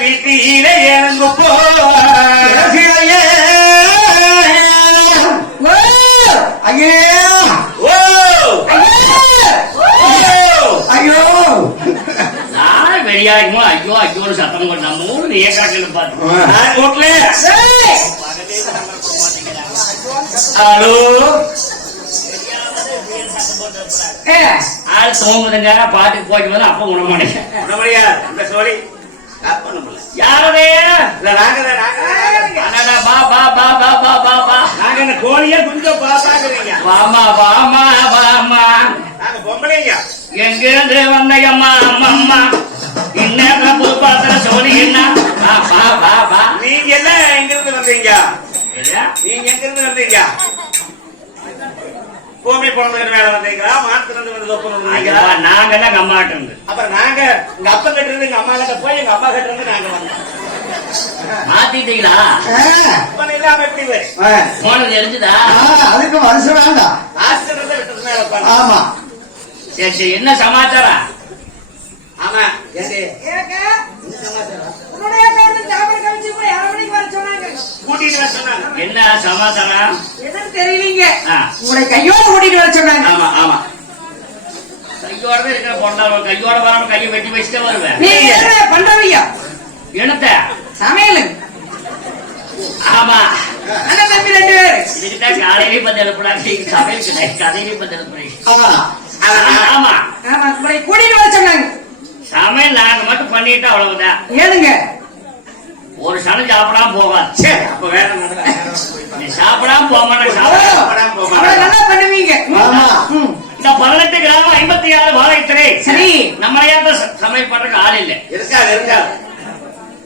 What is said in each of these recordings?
வீட்டில இறங்கு போ ஐயோ ஐயோ நான் வெளியாகுமோ ஐயோ ஐயோன்னு சத்தம் போட்டு நம்ம ஊர்ல ஏக்காட்டில் பார்த்து ஹலோ ஆள் தூங்குதுங்க பாட்டுக்கு போயிட்டு வந்து அப்ப உணமாட்டேங்க இந்த சோழி யாரதே கோழியா கொஞ்சம் பாக்குறீங்க வாமா வாமா வாமா பொம்பளைங்க எங்க இருந்து வந்தையம்மா அம்மா இன்னும் புது பாத்திர சோழி என்ன நீங்க எல்லாம் எங்க இருந்து வந்தீங்க நீங்க எங்க இருந்து வந்தீங்க பூமி பிறந்தது வேலை வந்தீங்களா மாத்திரம் வந்து நாங்க எல்லாம் எங்க அம்மா கிட்ட இருந்து அப்புறம் நாங்க எங்க அப்பா கிட்ட இருந்து எங்க அம்மா கிட்ட போய் எங்க அம்மா கிட்ட இருந்து நாங்க வந்தோம் மாத்திட்டீங்களா இல்லாம எப்படி போனது எரிஞ்சுதா அதுக்கு வருஷம் வேண்டாம் ஆமா சரி சரி என்ன சமாச்சாரம் ஆமா என்ன சமாச்சாரம் என்னன்னு தெரியலீங்க உங்களை கையோட கூட்டிட்டு வர சொன்னாங்க ஆமா ஆமா கையோட தான் இருக்கிற பொண்ணு கையோட வராம கையை வெட்டி வச்சுட்டே வருவேன் நீங்க பண்றீங்க என்னத்த சமையல் ஆமா அண்ணன் தம்பி 2 பேர் இதுக்கிட்ட காலையிலேயே பத்தி எழுப்புறாங்க சமையல் கதையிலேயே பத்தி எழுப்புறீங்க ஆமா ஆமா உங்களை கூட்டிட்டு வர சொன்னாங்க சமையல் நாங்க மட்டும் பண்ணிட்டு அவ்வளவுதான் ஏனுங்க ஒரு சனம் சாப்பிடாம போகாது அப்ப வேற நீ சாப்பிடாம போக நல்லா பண்ணுவீங்க இந்த 18 கிராமம் 56 வாழைத்திரை சரி நம்மளையாத சமையல் பண்றதுக்கு ஆள் இல்ல இருக்காது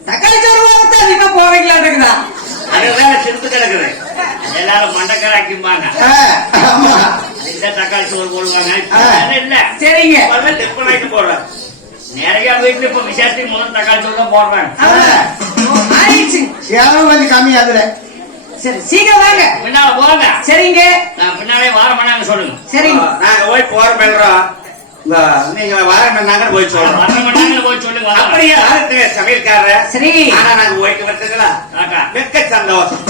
தக்காளி சோறு வாங்கத்தான் நீங்க போவீங்களாட்டுக்குதா அதுதான் சிரித்து கிடக்குது எல்லாரும் மண்டக்காராக்கிம்பாங்க இந்த தக்காளி சோறு போடுவாங்க இல்ல சரிங்க தெப்பனாய்க்கு போடுறேன் நிறைய வீட்டுல இப்ப விசேஷத்துக்கு முதல் தக்காளி சோறு தான் போடுறாங்க கொஞ்சம் கம்மி அதுல சரி சீக்கிரம் வாங்க பின்னால போங்க சரிங்க நான் பின்னாலே வாரமானாங்க சொல்லுங்க சரிங்க நாங்க போய் போற மேல்றோம் நீங்க வாரமானாங்க போய் சொல்றோம் வரமானாங்க போய் சொல்லுங்க அப்படியே ஆரம்பிங்க சமையல்காரர் சரி ஆனா நாங்க போயிட்டு வரட்டுங்களா வெக்க சந்தோஷம்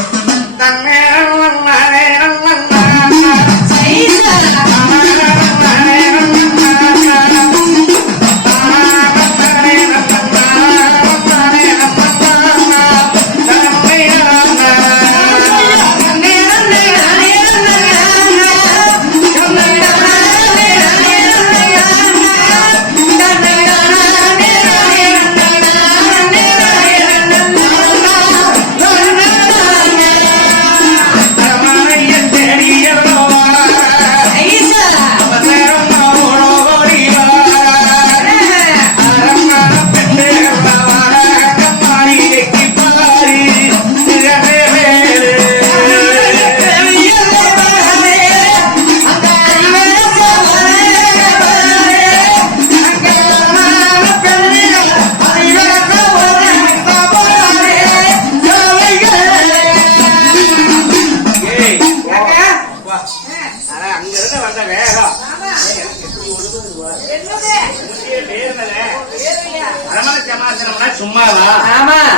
சும்மாவா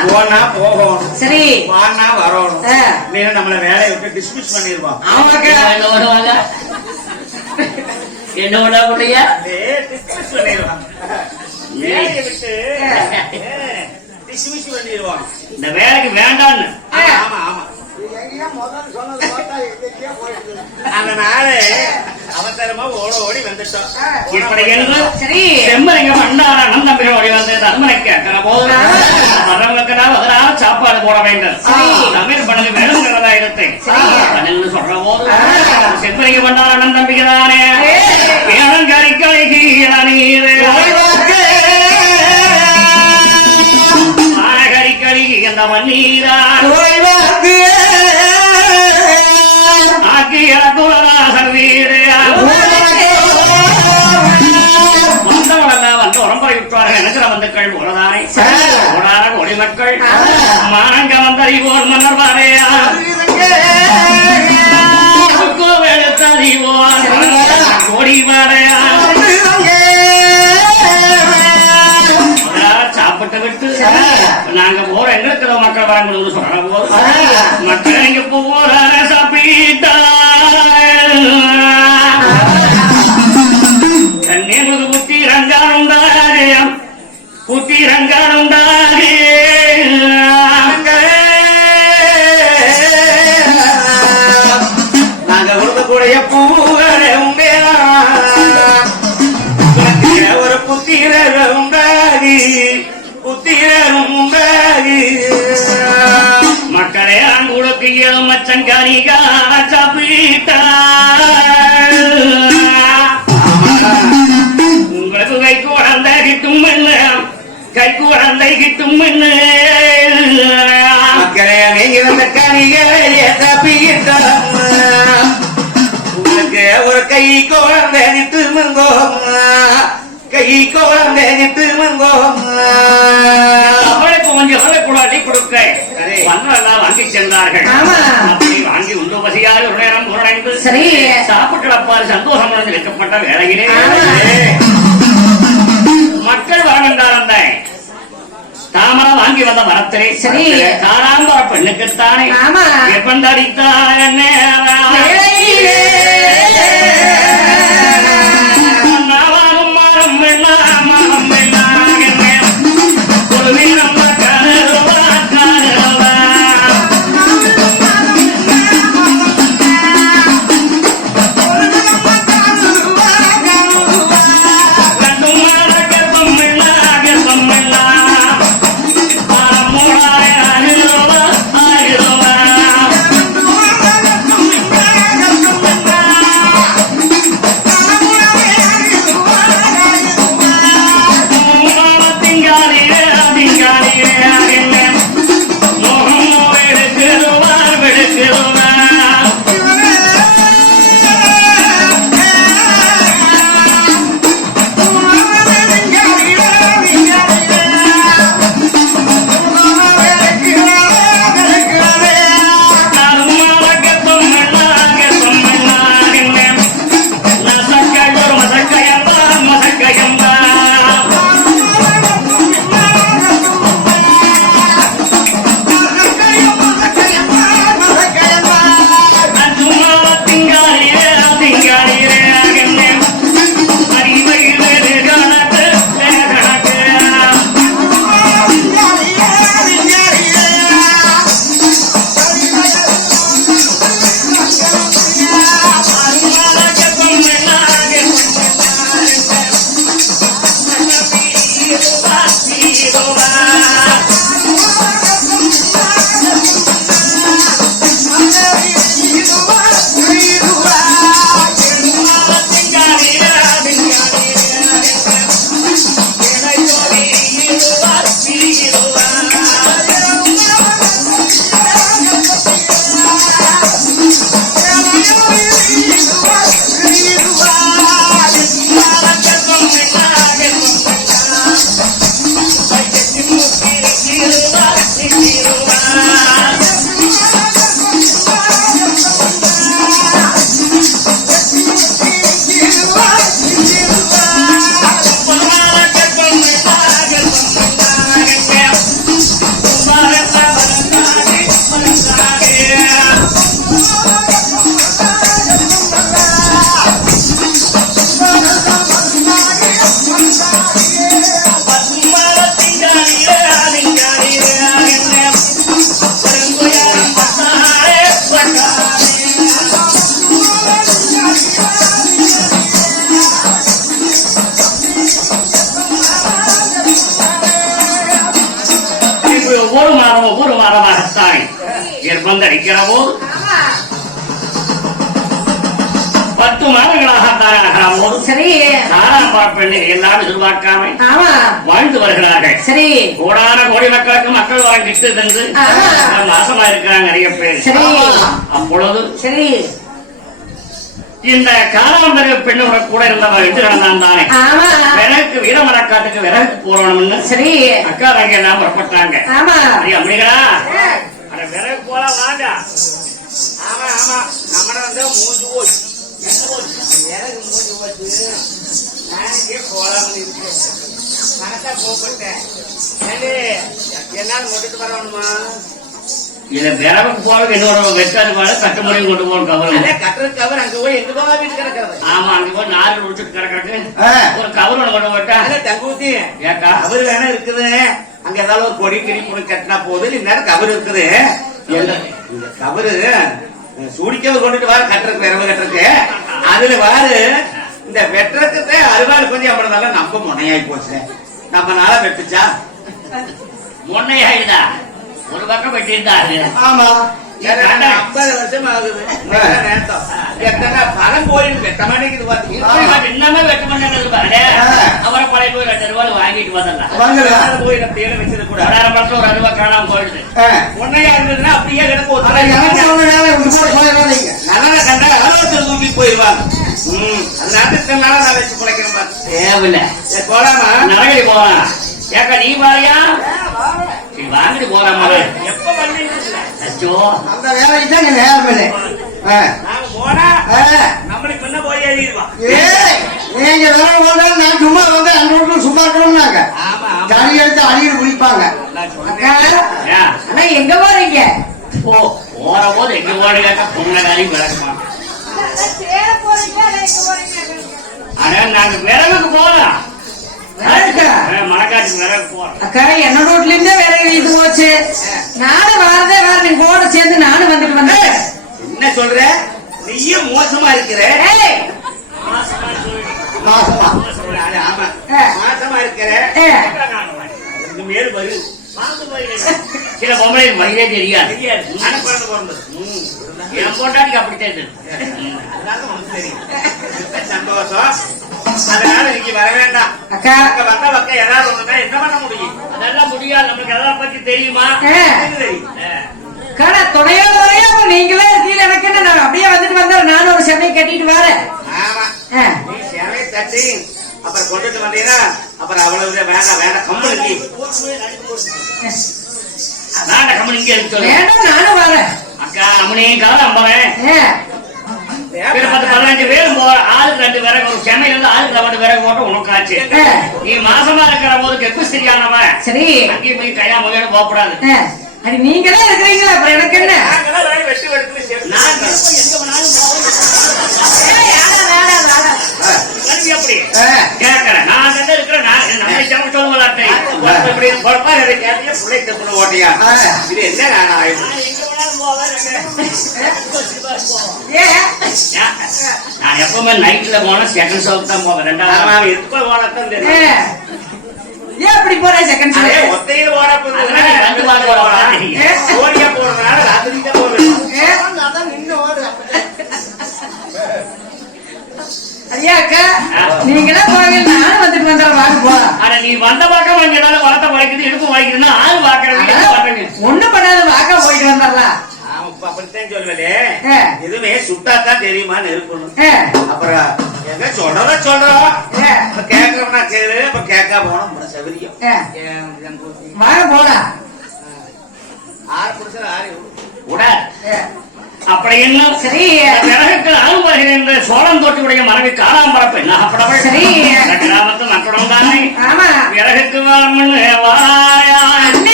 போனா போகணும் சரி வானா வரணும் நீங்க நம்மள வேலையை விட்டு டிஸ்மிஸ் பண்ணிருவோம் என்ன வருவாங்க என்ன விட முடியா டிஸ்மிஸ் பண்ணிடுவாங்க வேலையை விட்டு டிஸ்மிஸ் பண்ணிடுவோம் இந்த வேலைக்கு வேண்டான்னு ஆமா ஆமா அதனால அவசரமா ஓடி வந்துட்டோம் இப்படி என்று செம்மறிங்க மண்டாரம் நம்பி ஓடி வந்து தர்மனை கேட்கிற போது வர்றவங்களுக்கெல்லாம் அதனால சாப்பாடு போட வேண்டும் தமிழ் பண்ணது வேணுங்கிறதா இருந்தேன் பண்ணு சொல்ற போது செம்மறிங்க மண்டாரம் நம்பிக்கைதானே வேணும் கறிக்கலைக்கு நீர் கறிக்கலி என்ற மண்ணீரா வந்தவளெல்லாம் வந்து உடம்பை விட்டுவார்கள் எனக்கு வந்துக்கள் உலதானே ஒளிமக்கள் மானங்க வந்தறிவோர் மன்னர் பாறையா வெளுத்தறிவோர் கொடி பாறையா சாப்பிட்டு விட்டு மக்கள் இங்க போற சாப்பிட்டா கண்ணீருக்கு புத்தி ரங்கானுண்டாரே புத்தி ரங்கானுண்டாரே நாங்க கொடுக்கக்கூடிய பூவே உண்மையா ஒரு புத்திரர் உண்டாகி புத்திரரும் உண்டாகி மக்களே அங்குடுக்கு மச்சங்காரிகா சாப்பிட்டா உங்களுக்கு கை குழந்தை கிட்டும் கை குழந்தை கிட்டும் மக்களே நீங்க இந்த கனிகளை தப்பிக்கிட்டோம் உங்களுக்கு ஒரு கை குழந்தை நிட்டுமங்கோ கை குழந்தை நிட்டுமங்கோ அவளுக்கு கொஞ்சம் குழாட்டி கொடுக்க வந்தெல்லாம் வாங்கி சென்றார்கள் அப்படி வாங்கி உண்டு பசியால் ஒரு நேரம் உரைந்து சரி சாப்பிட்டு சந்தோஷம் வைக்கப்பட்ட வேலையிலே மக்கள் வரமென்றார் அந்த தாமரா வாங்கி வந்த மரத்திலே சரி காராம்பர பெண்ணுக்குத்தானே எப்பந்தடித்தான ஒவ்வொரு மாதமாகத்தான் நிர்பந்தடிக்கிற போது 10 மாதங்களாகத்தான் போது சரி பெண்ணை எல்லாம் எதிர்பார்க்காம வாழ்ந்து வருகிறார்கள். சரி கோடான கோடி மக்களுக்கு மக்கள் வரம் கிட்டு தந்து மாசமா இருக்கிறாங்க நிறைய பேர். சரி அப்பொழுது சரி இந்த காலாம்பரிய பெண்ணு கூட இருந்தவர் என்று நடந்தான் தானே விறகு வீரமரக்காட்டுக்கு விறகு போறோம்னு சரி அக்கா தங்க எல்லாம் புறப்பட்டாங்க. அப்படிங்களா விறகு போல வாங்க. ஆமா ஆமா நம்மட வந்து மூஞ்சு போச்சு விறகு மூஞ்சு போச்சு. நானே போலாம்னு இருக்கேன் கணக்கா போகப்பட்டேன். என்னால் முட்டுட்டு வரணுமா இதுல விரவுக்கு போறது என்னோட வெட்டாது பாரு கட்டுமுறையும் கொண்டு போகணும் கவரும் கட்டுற கவர் அங்க போய் எங்க போக வீட்டு கிடக்கிறது. ஆமா அங்க போய் நாலு முடிச்சுட்டு கிடக்குறக்கு ஒரு கவர் ஒண்ணு கொண்டு போட்டா தங்கூத்தி ஏக்கா கவர் வேணா இருக்குது. அங்க ஏதாவது ஒரு கொடி கிடி புடி கட்டினா போகுது. இந்நேரம் கவர் இருக்குது. கவரு சூடிக்கவை கொண்டுட்டு வர கட்டுறதுக்கு விரவு கட்டுறதுக்கு அதுல வாரு இந்த வெட்டுறதுக்கு அறுவாறு கொஞ்சம் அப்படினால நம்ம முனையாய் போச்சு. நம்மனால வெட்டுச்சா முன்னையாயிடுதா ஒரு பக்கம் வெட்டியிருந்தாரு. ஆமா 50 வருஷம் ஆகுது. எத்தனை பணம் போயிருக்கு வெட்ட மாட்டேங்குது பாத்தீங்கன்னா இன்னமே வெட்ட மாட்டேங்குது பாரு. அவரை பழைய போய் 2 ரூபாய் வாங்கிட்டு வந்துடலாம். போய் அப்படியே வச்சது கூட மட்டும் ஒரு 2 ரூபாய் காணாம போயிடுது. உன்னையா இருந்ததுன்னா அப்படியே கிடக்கும். நல்லா கண்டா அலுவலகத்தில் தூக்கி போயிருவாங்க. அதனால நான் வச்சு பிழைக்கிறேன். தேவையில்ல போலாமா நரகடி போலாம். ஏக்கா நீ பாரியா சரி வாங்கிட்டு போறாமா. எப்ப பண்ணீங்க அந்த வேலைக்கு தான் நேரம் இல்லை. நாங்க போனா நம்மளுக்கு என்ன போய் எழுதிடுவான். நீங்க வேலை போனாலும் நான் சும்மா வந்து அந்த வீட்டுல சும்மா இருக்கணும்னாங்க தனி எடுத்து அழியில் குளிப்பாங்க. ஆனா எங்க போறீங்க? போற போது எங்க போறீங்க பொங்கலாரி விளக்குமா. ஆனா நாங்க விறகுக்கு போறோம். மரக்காட்டுக்கு விறகு போறோம். அக்கா என்ன ரோட்ல இருந்தே விறகு இது போச்சு. நானும் வரதே வேற நீங்க கூட சேர்ந்து நானும் வந்துட்டு வந்தேன். என்ன சொல்ற? நீயும் மோசமா இருக்கிற. ஆமா மாசமா இருக்கிற. மேல் வருது சில பொம்பளை மகிழே தெரியாது. என் பொண்டாட்டிக்கு அப்படி தெரியுது. சந்தோஷம். அதனால நீங்க வர வேண்டாம். அக்கா வந்த பக்கம் ஏதாவது ஒண்ணுன்னா என்ன பண்ண முடியும்? அதெல்லாம் முடியாது. நம்மளுக்கு எல்லாம் பத்தி தெரியுமா? கடை துணையோட நீங்களே இருக்கீங்க. எனக்கு என்ன நான் அப்படியே வந்துட்டு வந்தா நானும் ஒரு சென்னை கட்டிட்டு வரேன். ஆமா நீ சேவை தட்டி அப்புறம் கொண்டுட்டு வந்தீங்கன்னா அப்புறம் அவ்வளவு வேண்டாம் வேண்டாம் கம்பெனிக்கு வேண்டாம் கம்பெனி இங்கே இருக்கு. வேண்டாம் நானும் வரேன். அக்கா நம்மளையும் காலம் போறேன். 10-15 பேர் ஆளுக்கு 2 விறகு ஒரு சென்னையில இருந்து ஆளுக்கு 2 விறகு போட்டு உனக்கு ஆச்சு. நீ மாசமா இருக்கிற போது கெப்பு சரியானவன். சரி அங்கேயும் போய் கையா முகையோட போகக்கூடாது. அது நீங்களே இருக்கிறீங்களா அப்புறம் எனக்கு என்ன? வெட்டி வெட்டு எப்படி கேட்கறேன் நான் இருக்கிறேன். நம்ம சொல்ல மாட்டேன். ஓட்டியா இது என்ன நான் எப்பவுமே நைட்ல போனா செகண்ட் ஷோக்கு தான் போவேன். 2வது எப்ப போனதான் தெரியும். ஏன் அப்படி போறேன் செகண்ட் ஷோ? ஒத்தையில ஓடியா போறதுனால ராத்திரி தான் போவேன். ஐயா அக்கா நீங்களே போறீங்க நானும் வந்துட்டு வந்தேன். வாங்க போலாம். ஆனா நீ வந்த பக்கம் எங்கனால வளர்த்த வளைக்குது இடுப்பு வளைக்குதுன்னா ஆள் பாக்குறது ஒண்ணும் பண்ணாத வாக்க போயிட்டு வந்துடலாம். அப்படித்தான் சொல்லுவேன். எதுவுமே சுட்டாத்தான் தெரியுமான்னு இருக்கணும். அப்புறம் எங்க சொல்றத சொல்றோம் கேட்கறோம்னா கேளு. அப்ப கேட்கா போனோம் சௌகரியம். வாங்க போலாம். 6 புருஷன் 6 உட அப்படி என்ன சரி விறகுக்கு அனுபவம் சோழம் தோட்டியுடைய மனைவி காலாம்பரப்பு என்ன அப்படவே சரி கிராமத்து மக்களும் தானே. ஆமா விறகுக்கு வாரம்னு வாயா என்ன